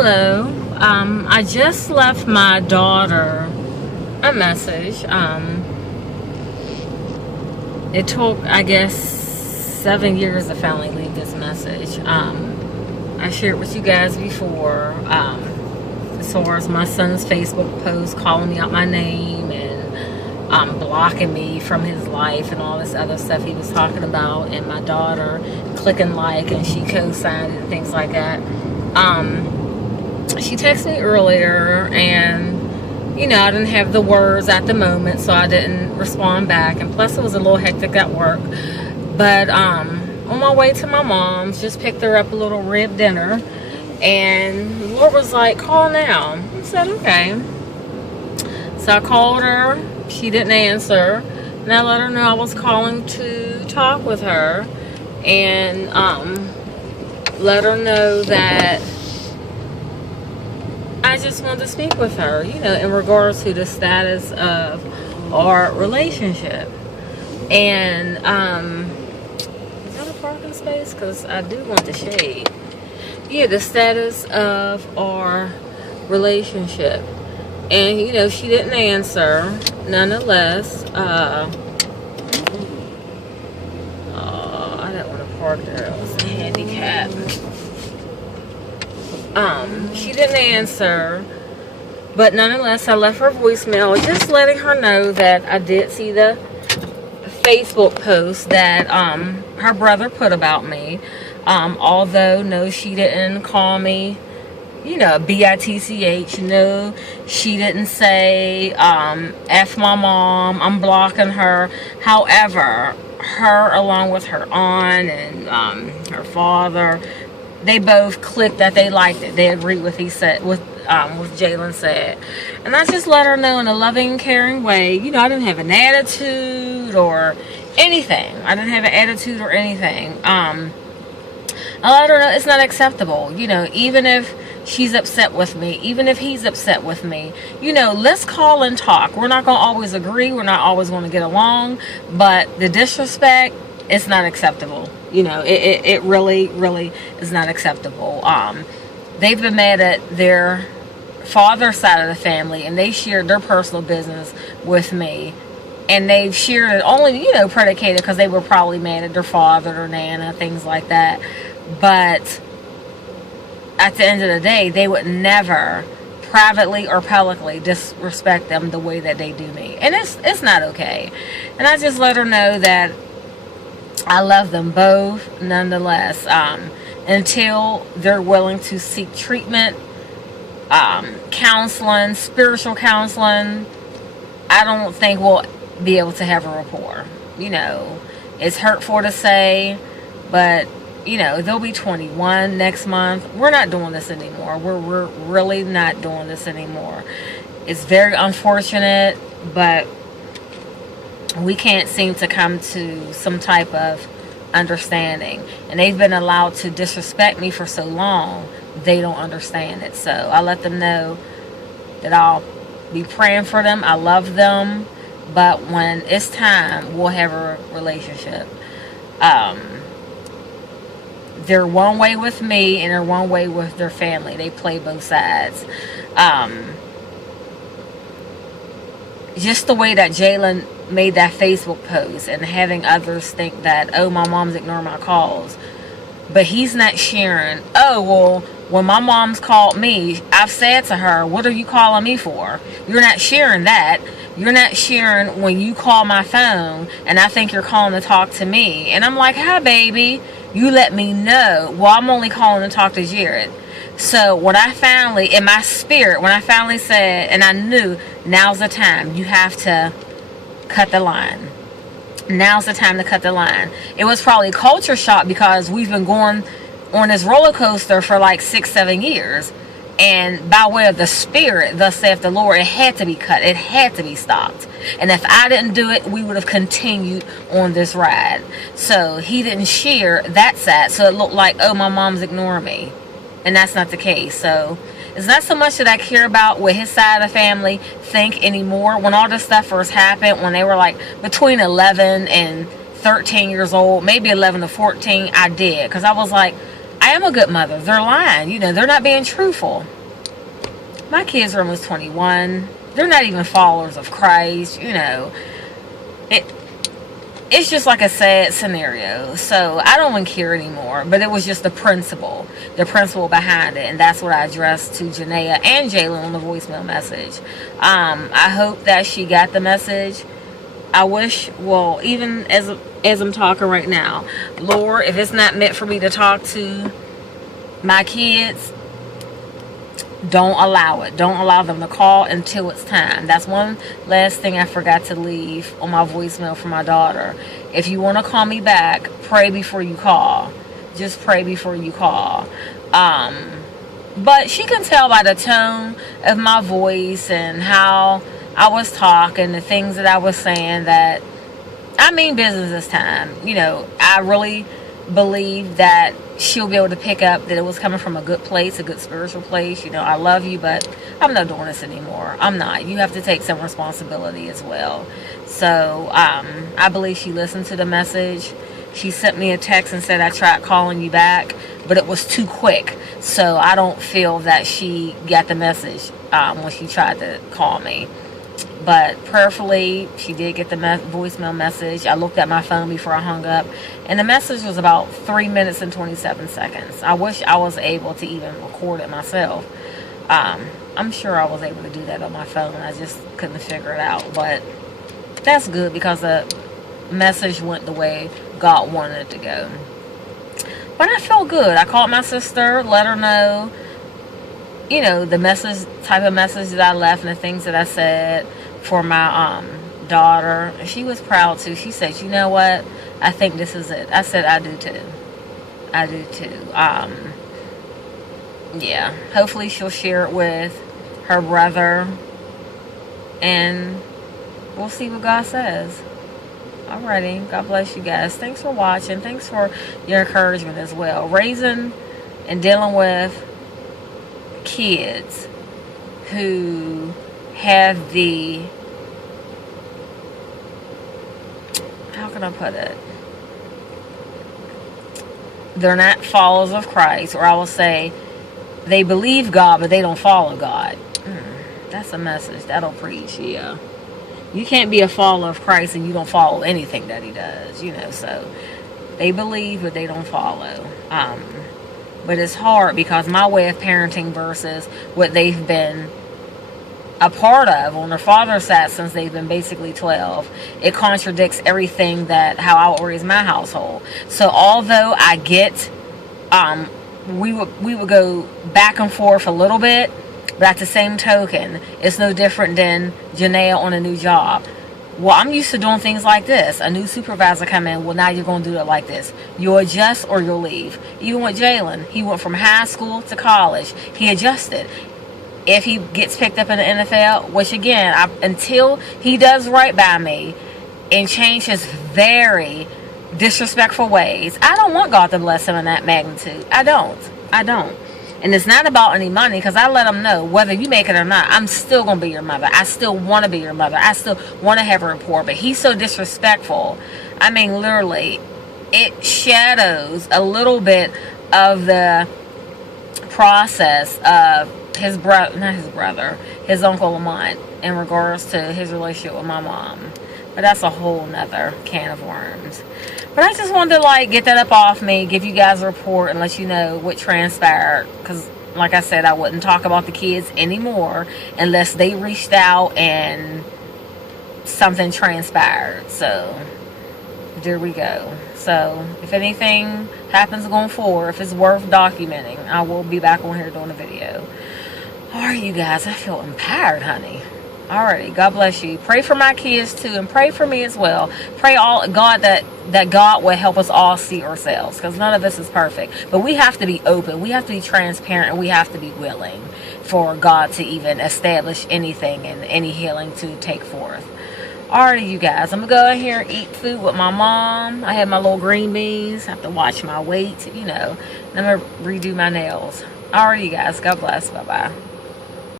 Hello. I just left my daughter a message. It took, I guess, 7 years to finally leave this message. I shared with you guys before, as far as my son's Facebook post calling me out my name and blocking me from his life and all this other stuff he was talking about, and my daughter clicking like and she co-signed and things like that. She texted me earlier, and I didn't have the words at the moment, so I didn't respond back, and plus it was a little hectic at work. But on my way to my mom's, just picked her up a little rib dinner, and the Lord was like, call now. I said, okay. So I called her. She didn't answer, and I let her know I was calling to talk with her, and let her know that I just wanted to speak with her, in regards to the status of our relationship. And is that a parking space? Because I do want the shade. Yeah, the status of our relationship. And she didn't answer. Nonetheless, I didn't want to park there. It was a handicap. She didn't answer, but nonetheless, I left her voicemail, just letting her know that I did see the Facebook post that her brother put about me. Although, no, she didn't call me, bitch. No, she didn't say F my mom, I'm blocking her. However, her, along with her aunt and her father, they both clicked that they liked it. They agreed with what Jalen said. And I just let her know in a loving, caring way. I didn't have an attitude or anything. I let her know it's not acceptable. Even if she's upset with me, even if he's upset with me, let's call and talk. We're not going to always agree. We're not always going to get along. But the disrespect, it's not acceptable. It really, really is not acceptable. They've been mad at their father's side of the family, and they shared their personal business with me. And they've shared it only, predicated because they were probably mad at their father or Nana, things like that. But at the end of the day, they would never privately or publicly disrespect them the way that they do me. And it's not okay. And I just let her know that I love them both nonetheless, until they're willing to seek treatment, counseling, spiritual counseling. I don't think we'll be able to have a rapport. It's hurtful to say, but they'll be 21 next month. We're not doing this anymore. We're really not doing this anymore. It's very unfortunate, but we can't seem to come to some type of understanding. And they've been allowed to disrespect me for so long, they don't understand it. So I let them know that I'll be praying for them. I love them. But when it's time, we'll have a relationship. They're one way with me, and they're one way with their family. They play both sides. Just the way that Jalen made that Facebook post and having others think that, oh, my mom's ignoring my calls. But he's not sharing, oh, well, when my mom's called me, I've said to her, what are you calling me for? You're not sharing that. You're not sharing when you call my phone and I think you're calling to talk to me. And I'm like, hi, baby. You let me know. Well, I'm only calling to talk to Jared. So when I finally, in my spirit, when I finally said, and I knew now's the time, you have to cut the line. Now's the time to cut the line. It was probably culture shock because we've been going on this roller coaster for like 6-7 years. And by way of the spirit, thus saith the Lord, it had to be cut. It had to be stopped. And if I didn't do it, we would have continued on this ride. So he didn't share that side. So it looked like, oh, my mom's ignoring me. And that's not the case. So it's not so much that I care about what his side of the family think anymore. When all this stuff first happened, when they were like between 11 and 13 years old, maybe 11 to 14, I did. Because I was like, I I am a good mother. They're lying. You know, they're not being truthful. My kids are almost 21. They're not even followers of Christ. You know, it's just like a sad scenario. So I don't even care anymore. But it was just the principle behind it. And that's what I addressed to Janaea and Jalen on the voicemail message. I hope that she got the message. I wish, well, even as I'm talking right now, Lord, if it's not meant for me to talk to my kids, don't allow it. Don't allow them to call until it's time. That's one last thing I forgot to leave on my voicemail for my daughter. If you want to call me back, pray before you call. Just pray before you call. But she can tell by the tone of my voice and how I was talking, the things that I was saying, that I mean business this time. You know, I really believe that she'll be able to pick up that it was coming from a good place, a good spiritual place. You know, I love you, but I'm not doing this anymore. I'm not. You have to take some responsibility as well. So I believe she listened to the message. She sent me a text and said, I tried calling you back, but it was too quick. So I don't feel that she got the message when she tried to call me. But prayerfully, she did get the voicemail message. I looked at my phone before I hung up, and the message was about 3 minutes and 27 seconds. I wish I was able to even record it myself. I'm sure I was able to do that on my phone. I just couldn't figure it out. But that's good because the message went the way God wanted it to go. But I felt good. I called my sister, let her know, you know, the type of message that I left and the things that I said for my daughter. She was proud too. She said, you know what, I think this is it. I said, I do too. Yeah, hopefully she'll share it with her brother, and we'll see what God says. Alrighty, God bless you guys. Thanks for watching. Thanks for your encouragement as well. Raising and dealing with kids who have the, how can I put it, they're not followers of Christ, or I will say they believe God but they don't follow God. That's a message that'll preach. Yeah, you can't be a follower of Christ and you don't follow anything that he does, you know. So they believe but they don't follow. But it's hard because my way of parenting versus what they've been a part of on their father's side since they've been basically 12, it contradicts everything that how I would raise my household. So although I get, we would go back and forth a little bit, but at the same token, it's no different than Janaea on a new job. Well, I'm used to doing things like this. A new supervisor come in, well, now you're going to do it like this. You'll adjust or you'll leave. Even with Jalen, he went from high school to college. He adjusted. If he gets picked up in the NFL, which again, until he does right by me and change his very disrespectful ways, I don't want God to bless him in that magnitude. I don't. And it's not about any money, because I let them know, whether you make it or not, I'm still going to be your mother. I still want to be your mother. I still want to have a rapport. But he's so disrespectful. I mean, literally, it shadows a little bit of the process of his uncle Lamont, in regards to his relationship with my mom. But that's a whole nother can of worms. But I just wanted to get that up off me, give you guys a report, and let you know what transpired. Because, like I said, I wouldn't talk about the kids anymore unless they reached out and something transpired. So, there we go. So, if anything happens going forward, if it's worth documenting, I will be back on here doing a video. Alright, you guys, I feel empowered, honey. Alrighty, God bless you. Pray for my kids too, and pray for me as well. Pray God that God will help us all see ourselves, because none of us is perfect. But we have to be open, we have to be transparent, and we have to be willing for God to even establish anything and any healing to take forth. Alrighty, you guys, I'm gonna go in here and eat food with my mom. I have my little green beans. I have to watch my weight, you know. And I'm gonna redo my nails. Alrighty, you guys, God bless. Bye bye.